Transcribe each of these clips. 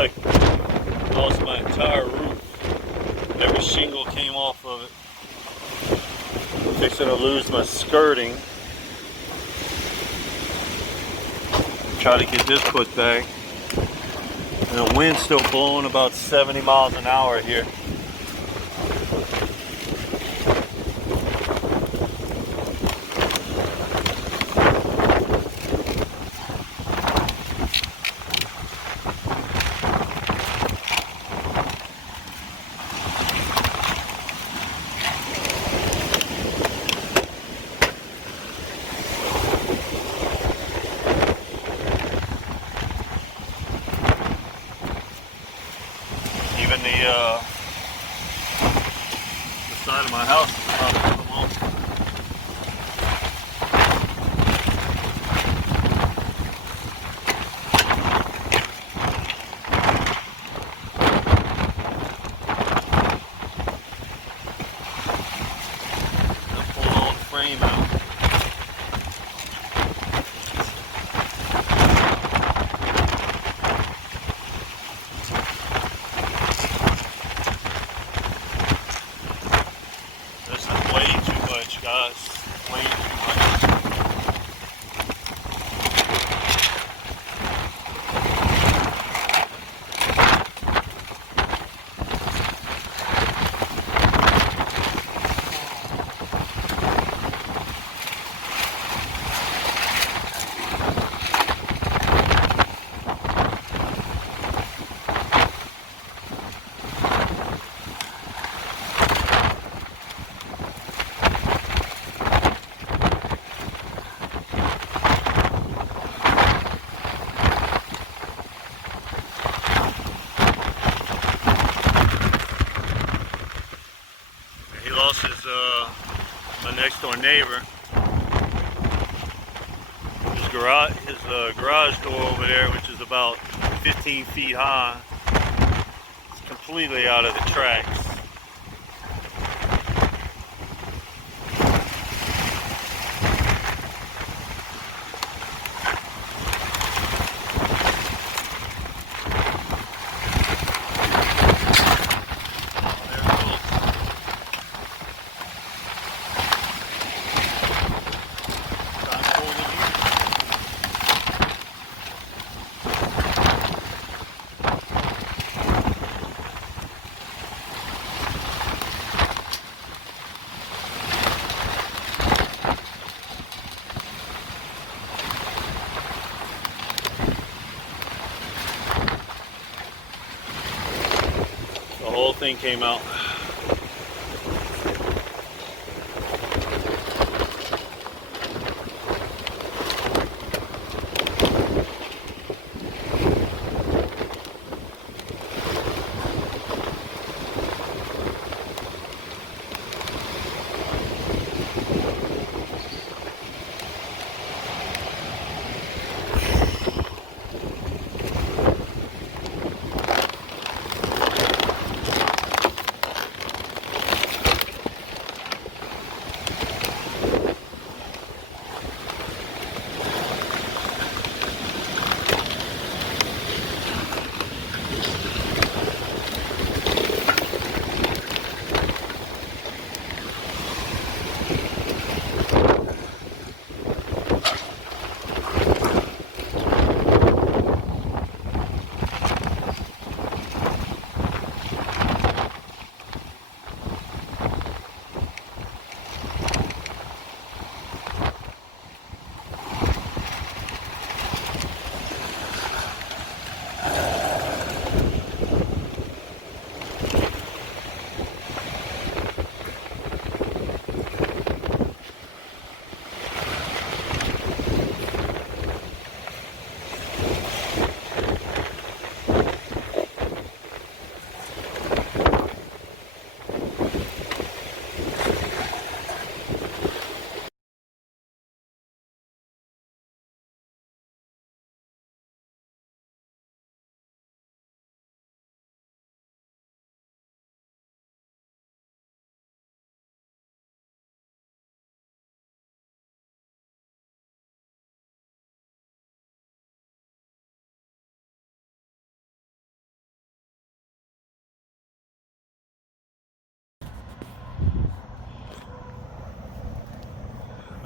like lost my entire roof. Every shingle came off of it. I'm fixing to lose my skirting. Try to get this put back. And the wind's still blowing about 70 miles an hour here. Even the side of my house is about to come off. I pulled all the frame out. Way too much, guys. Way too much. He lost his, my next door neighbor. His garage door over there, which is about 15 feet high, is completely out of the tracks. The whole thing came out.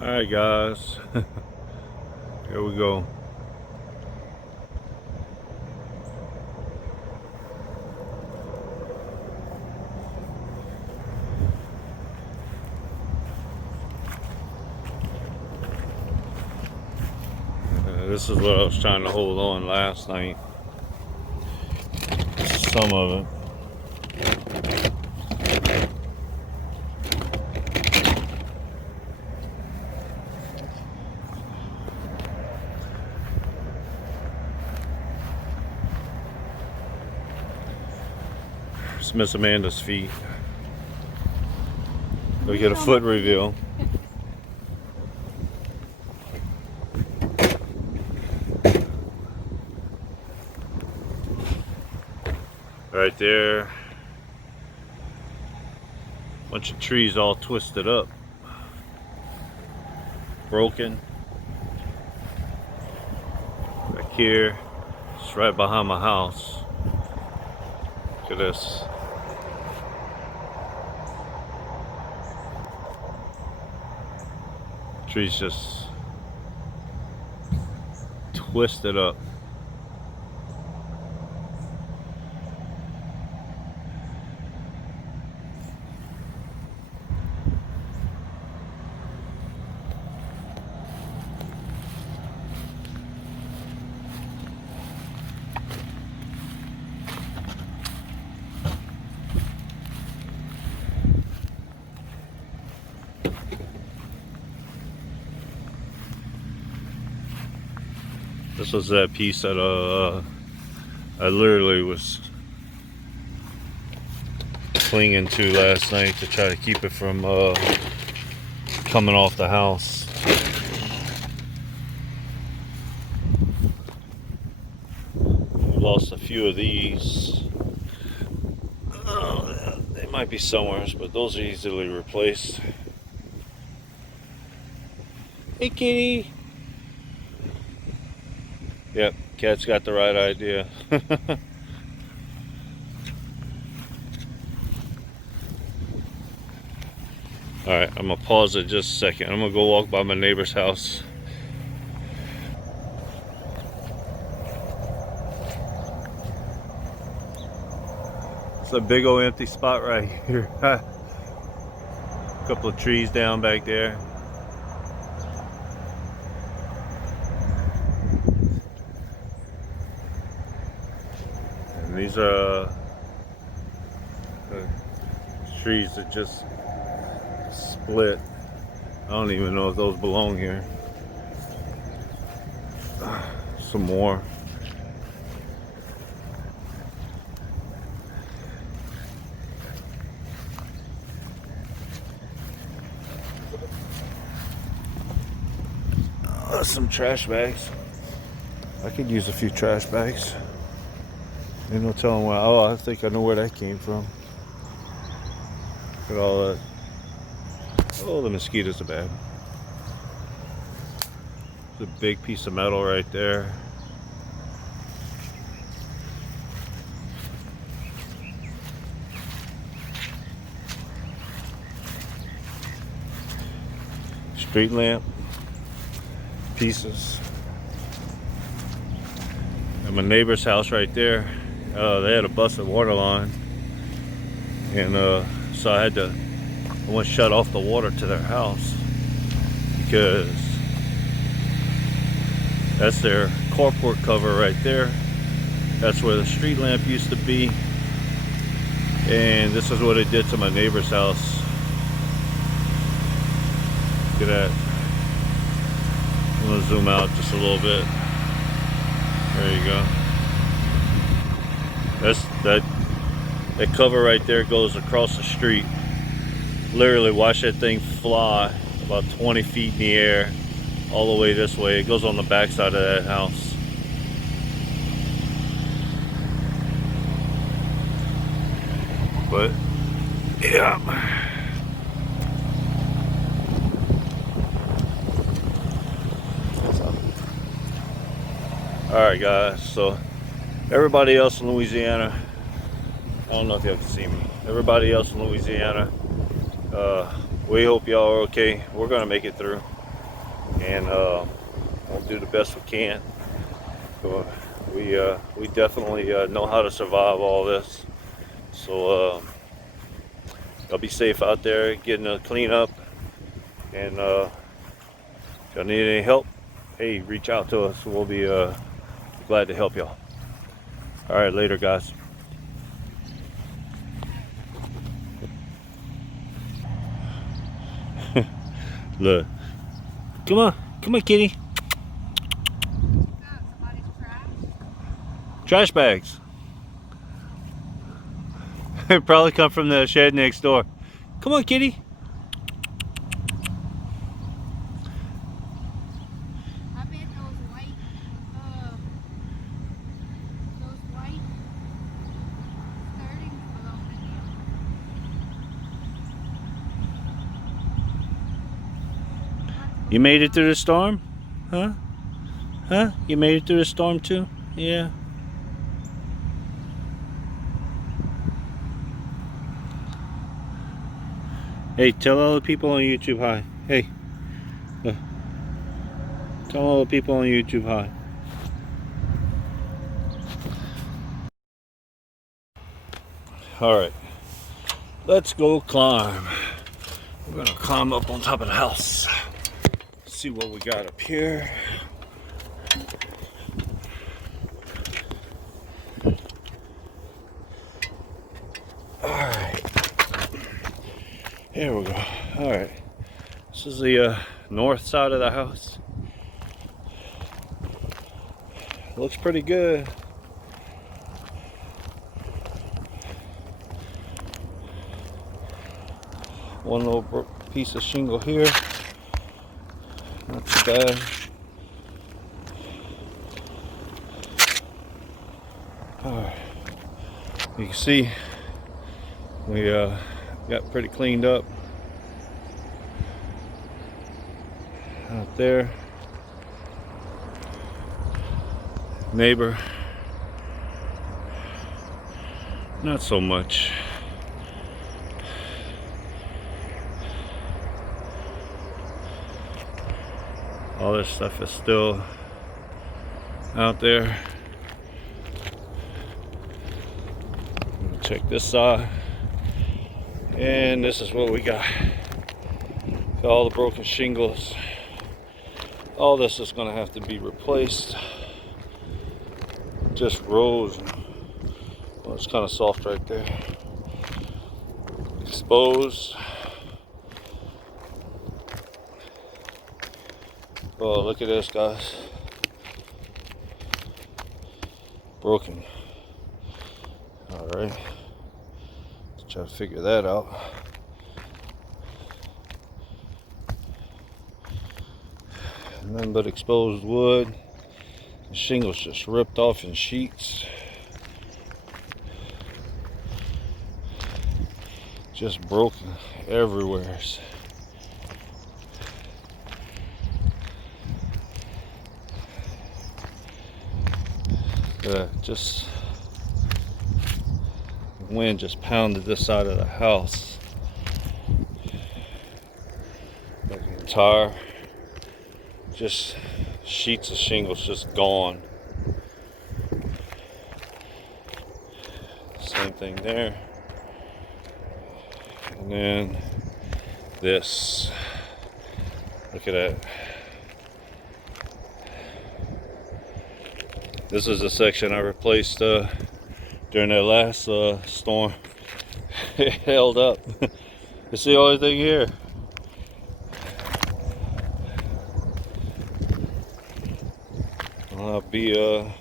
Alright guys, here we go. This is what I was trying to hold on last night. Some of it. It's Miss Amanda's feet. We get a foot reveal. Right there. Bunch of trees all twisted up. Broken. Back here. It's right behind my house. Look at this. Trees just twisted up. This was that piece that I literally was clinging to last night to try to keep it from coming off the house. I lost a few of these. They might be somewhere, but those are easily replaced. Hey kitty! Yep, cat's got the right idea. Alright, I'm gonna pause it just a second. I'm gonna go walk by my neighbor's house. It's a big old empty spot right here. A couple of trees down back there. And these are trees that just split. I don't even know if those belong here. Some more. Some trash bags. I could use a few trash bags. Ain't no telling where. Oh, I think I know where that came from. Look at all that. Oh, the mosquitoes are bad. It's a big piece of metal right there. Street lamp pieces. And my neighbor's house right there, they had a busted water line, and so I went shut off the water to their house because that's their carport cover right there. That's where the street lamp used to be, and this is what it did to my neighbor's house. Look at that. I'm gonna zoom out just a little bit. There you go. That cover right there goes across the street. Literally watch that thing fly about 20 feet in the air all the way this way. It goes on the back side of that house. But yeah. Alright guys, so everybody else in Louisiana, I don't know if y'all can see me, everybody else in Louisiana, we hope y'all are okay. We're gonna make it through. and we'll do the best we can. So, we definitely know how to survive all this. So y'all be safe out there, getting a cleanup, and if y'all need any help, hey, reach out to us. We'll be glad to help y'all. All right, later, guys. Look, come on, kitty. Trash bags. It probably come from the shed next door. Come on, kitty. I bet those white skirtings belong to him. You made it through the storm? Huh? Huh? You made it through the storm too? Yeah. Hey, tell all the people on YouTube hi. Hey. Tell all the people on YouTube hi. Alright. Let's go climb. We're gonna climb up on top of the house. See what we got up here. Alright. Here we go. Alright. This is the north side of the house. Looks pretty good. One little piece of shingle here. Not too bad. Alright. You can see we got pretty cleaned up out there. Neighbor, not so much. All this stuff is still out there. Check this side, and this is what we got. Got all the broken shingles. All this is gonna have to be replaced. Just rows. Well, it's kind of soft right there. Exposed. Oh, look at this, guys. Broken. All right. Let's try to figure that out. Nothing but exposed wood. The shingles just ripped off in sheets. Just broken everywhere. Just the wind just pounded this side of the house. Like the entire, just sheets of shingles just gone. Same thing there. And then this. Look at that. This is the section I replaced during that last storm. It held up. It's the only thing here. I'll be on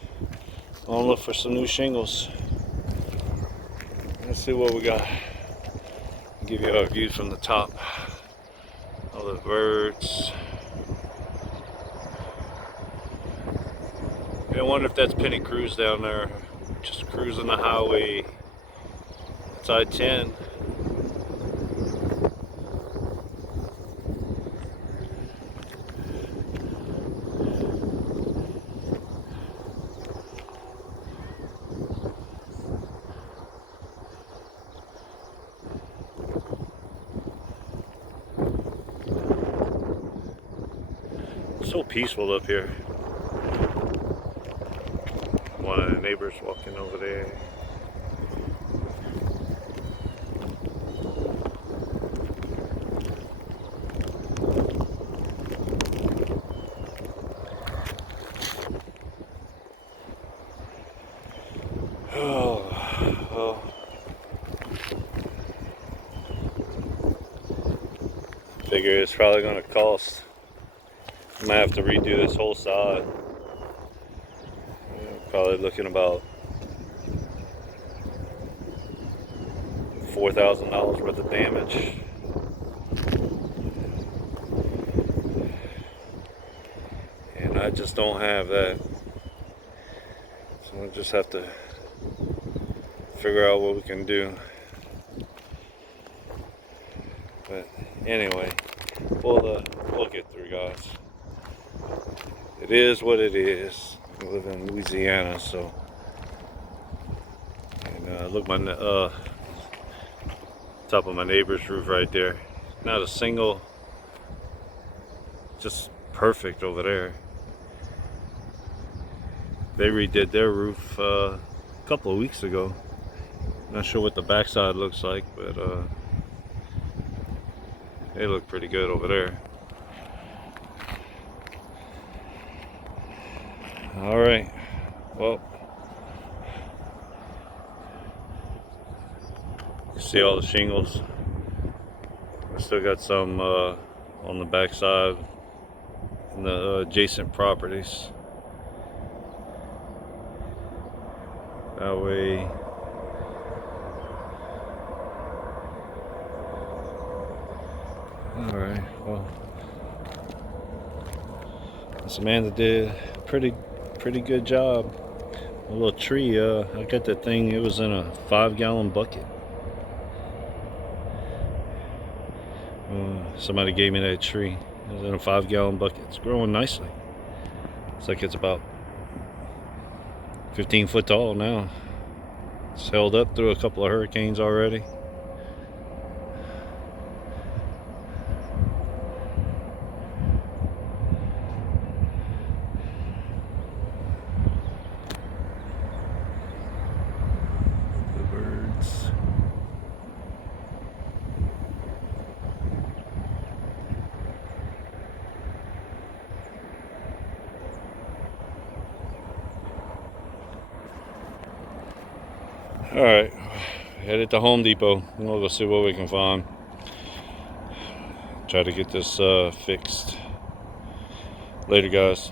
look for some new shingles. Let's see what we got. I'll give you a view from the top. All the birds. I wonder if that's Penny Cruz down there, just cruising the highway. It's I-10. So peaceful up here. One of the neighbors walking over there. Oh, well. Figure it's probably going to cost. I might have to redo this whole side. Probably looking about $4,000 worth of damage. And I just don't have that. So we'll just have to figure out what we can do. But anyway, we'll get through, guys. It is what it is. We live in Louisiana, so. And look, my top of my neighbor's roof right there. Not a single, just perfect over there. They redid their roof a couple of weeks ago. Not sure what the backside looks like, but they look pretty good over there. All right, well, you see all the shingles. I still got some on the backside in the adjacent properties. That way, all right, well, this Amanda did a pretty good job. A little tree, I got that thing, it was in a 5-gallon bucket. Somebody gave me that tree. It was in a 5-gallon bucket. It's growing nicely. It's like it's about 15 foot tall now. It's held up through a couple of hurricanes already. The birds. All right, headed to Home Depot. We'll go see what we can find. Try to get this fixed. Later, guys.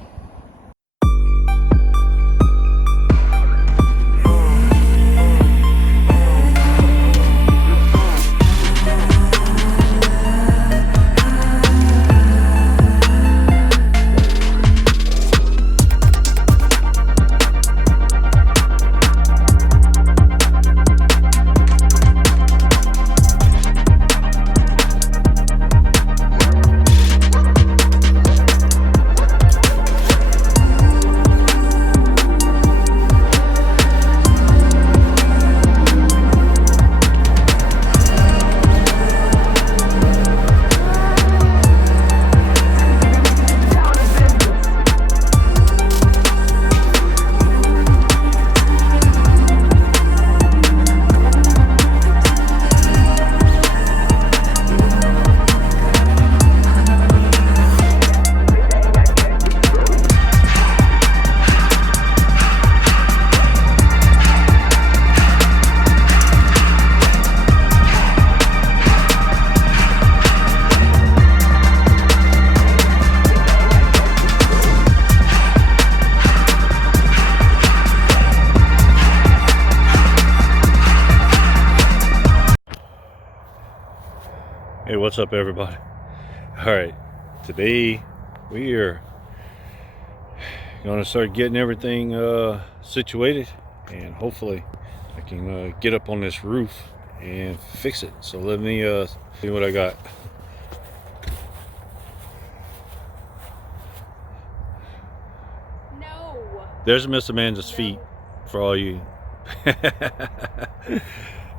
Hey, what's up, everybody? All right, today we are gonna start getting everything situated, and hopefully I can get up on this roof and fix it. So let me see what I got. No. There's Miss Amanda's feet for all you.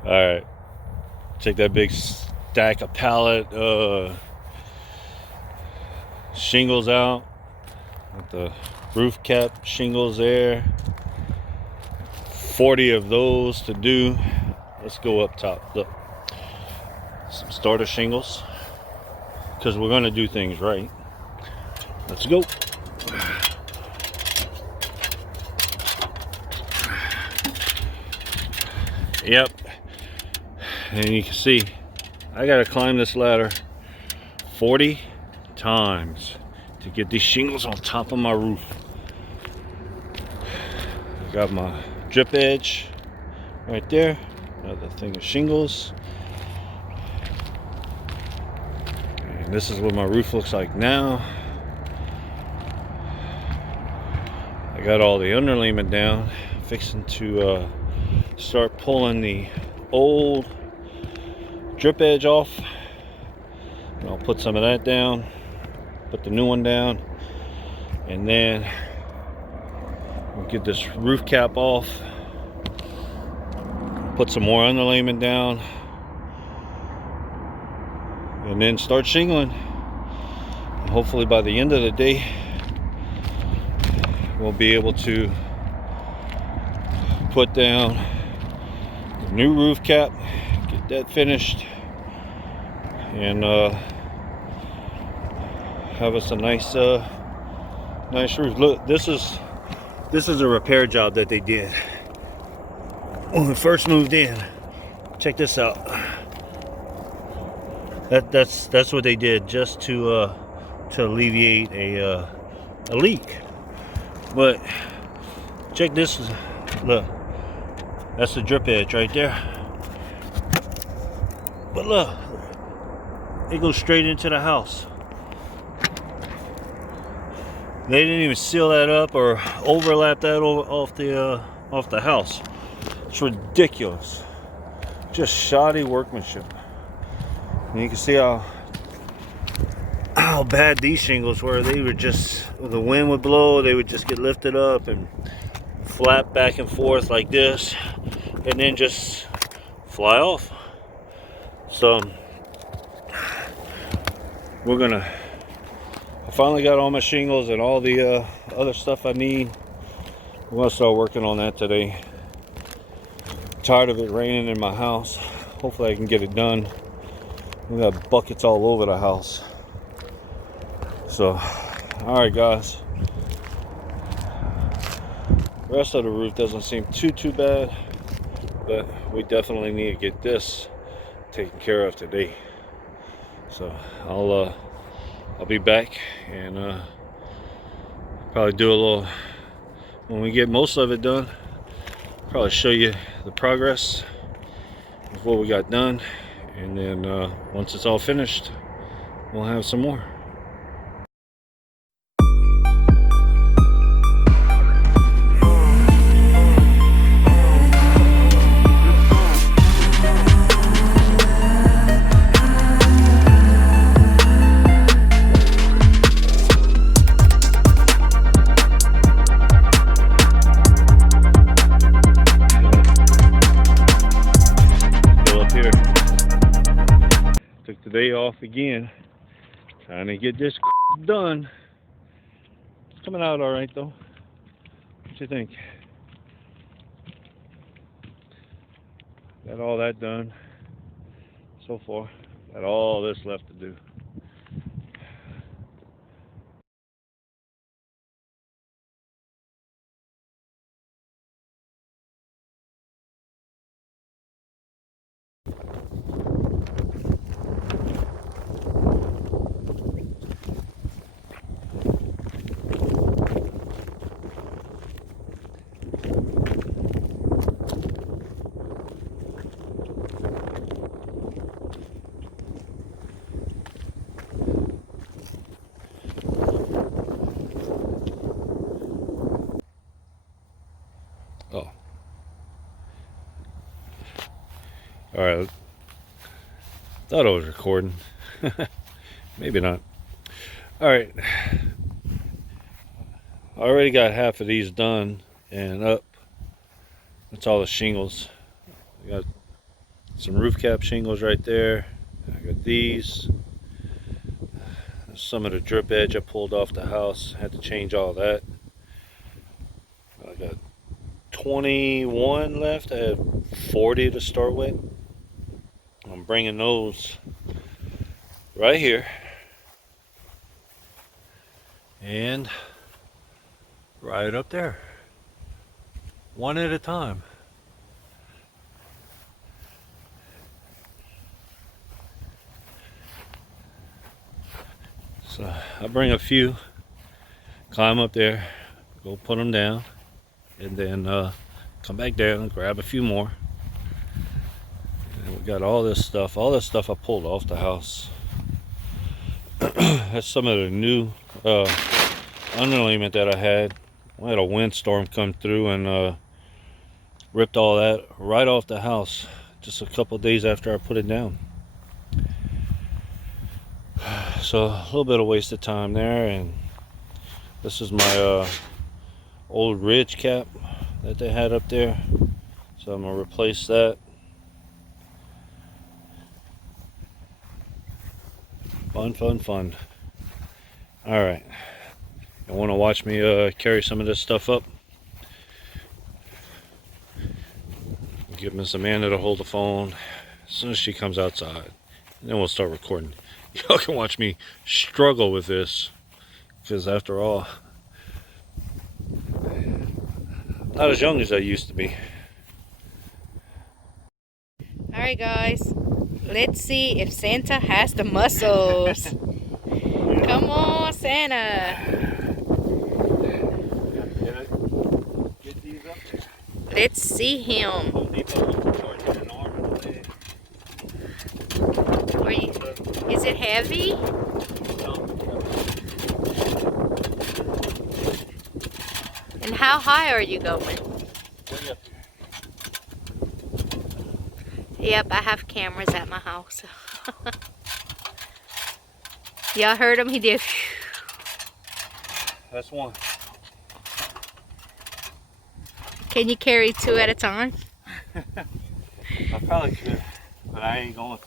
All right, check that big stack of pallet shingles out. Got the roof cap shingles there. 40 of those to do. Let's go up top. Look, some starter shingles, because we're going to do things right. Let's go. Yep. And you can see I got to climb this ladder 40 times to get these shingles on top of my roof. I got my drip edge right there. Another thing of shingles. And this is what my roof looks like now. I got all the underlayment down. Fixing to start pulling the old drip edge off. And I'll put some of that down. Put the new one down. And then we'll get this roof cap off. Put some more underlayment down. And then start shingling. And hopefully by the end of the day, we'll be able to put down the new roof cap, get that finished, and have us a nice nice roof. Look, this is a repair job that they did when we first moved in. Check this out. That's what they did, just to alleviate a leak. But check this. Look, that's the drip edge right there. But look, it goes straight into the house. They didn't even seal that up or overlap that off the house. It's ridiculous. Just shoddy workmanship. And you can see how bad these shingles were. They were just, the wind would blow, they would just get lifted up and flap back and forth like this, and then just fly off. So I finally got all my shingles and all the other stuff I need. I'm gonna start working on that today. Tired of it raining in my house. Hopefully I can get it done. We got buckets all over the house. So, all right, guys. The rest of the roof doesn't seem too bad, but we definitely need to get this taken care of today. So I'll be back and probably do a little, when we get most of it done, probably show you the progress of what we got done, and then once it's all finished, we'll have some more. Took the day off again, trying to get this done. It's coming out all right though. What you think? Got all that done so far. Got all this left to do. Oh. Alright. Thought I was recording. Maybe not. Alright. I already got half of these done and up. That's all the shingles. I got some roof cap shingles right there. I got these. Some of the drip edge I pulled off the house. Had to change all that. I got 21 left. I have 40 to start with. I'm bringing those right here and right up there, one at a time. So I bring a few, climb up there, go put them down, and then come back down and grab a few more. And we got all this stuff I pulled off the house. That's some of the new underlayment that I had. I had a windstorm come through and ripped all that right off the house just a couple days after I put it down. So a little bit of wasted time there. And this is my old ridge cap that they had up there, so I'm gonna replace that. Fun. All right, you want to watch me carry some of this stuff up? Give Miss Amanda to hold the phone as soon as she comes outside, and then we'll start recording. Y'all can watch me struggle with this, because after all, not as young as I used to be. Alright guys, let's see if Santa has the muscles. Come on, Santa. Get these up. Let's see him. Is it heavy? And how high are you going? Yep, I have cameras at my house. Y'all heard him? He did. That's one. Can you carry two at a time? I probably could, but I ain't going to.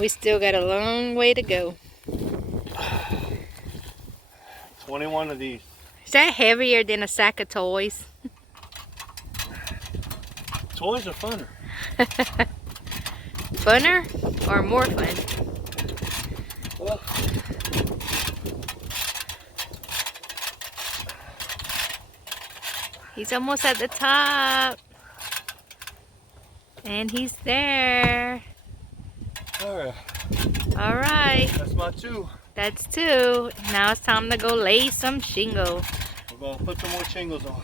We still got a long way to go. 21 of these. Is that heavier than a sack of toys? Toys are funner. Funner or more fun? Well, He's almost at the top. And he's there. alright. Alright. That's my two. That's two. Now it's time to go lay some shingle. We're going to put some more shingles on.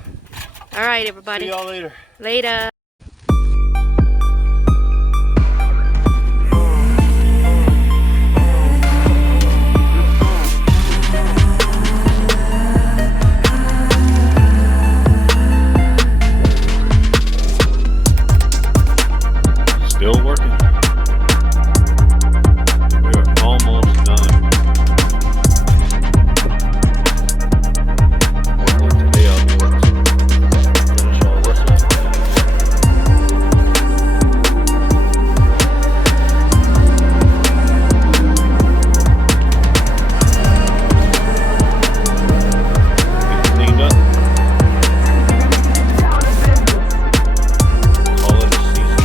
Alright, everybody. See y'all later. Later. Still working. We're almost done. Today I'll be able to finish all this up. Get cleaned up. Call it a season.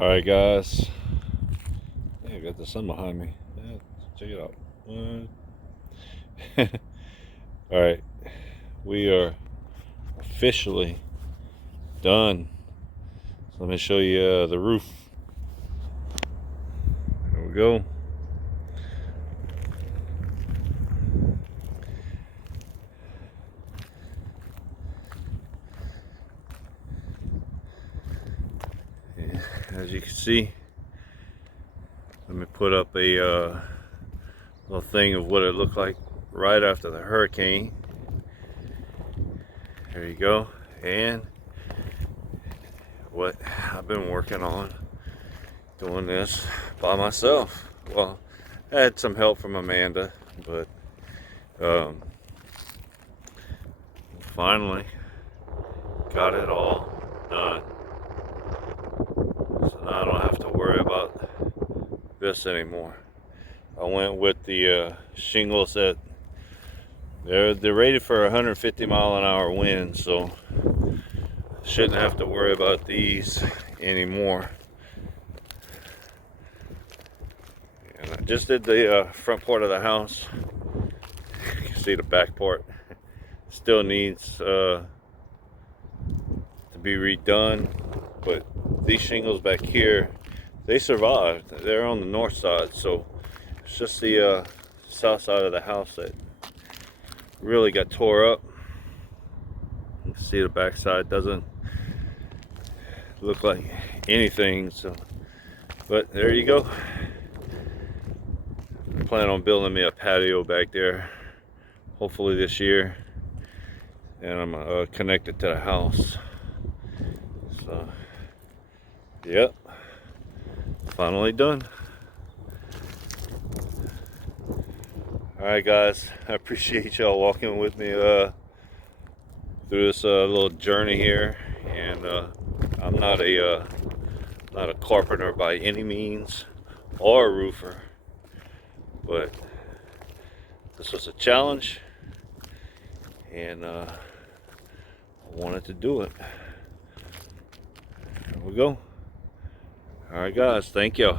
Alright guys, yeah, I got the sun behind me. Yeah, check it out. Alright, we are officially done. So let me show you the roof. There we go. As you can see, let me put up a little thing of what it looked like right after the hurricane. There you go. And what I've been working on, doing this by myself. Well, I had some help from Amanda, but finally got it all done. So now I don't have to worry about this anymore. I went with the shingles that they're rated for 150 mile an hour wind, so shouldn't have to worry about these anymore. And I just did the front part of the house. You can see the back part still needs to be redone, but these shingles back here, they survived. They're on the north side, so it's just the south side of the house that really got tore up. You can see the back side doesn't look like anything, so but there you go. I plan on building me a patio back there hopefully this year, and I'm connected to the house. So yep, finally done. Alright guys, I appreciate y'all walking with me through this little journey here, and I'm not a carpenter by any means, or a roofer, but this was a challenge, and I wanted to do it. There we go. Alright guys, thank you.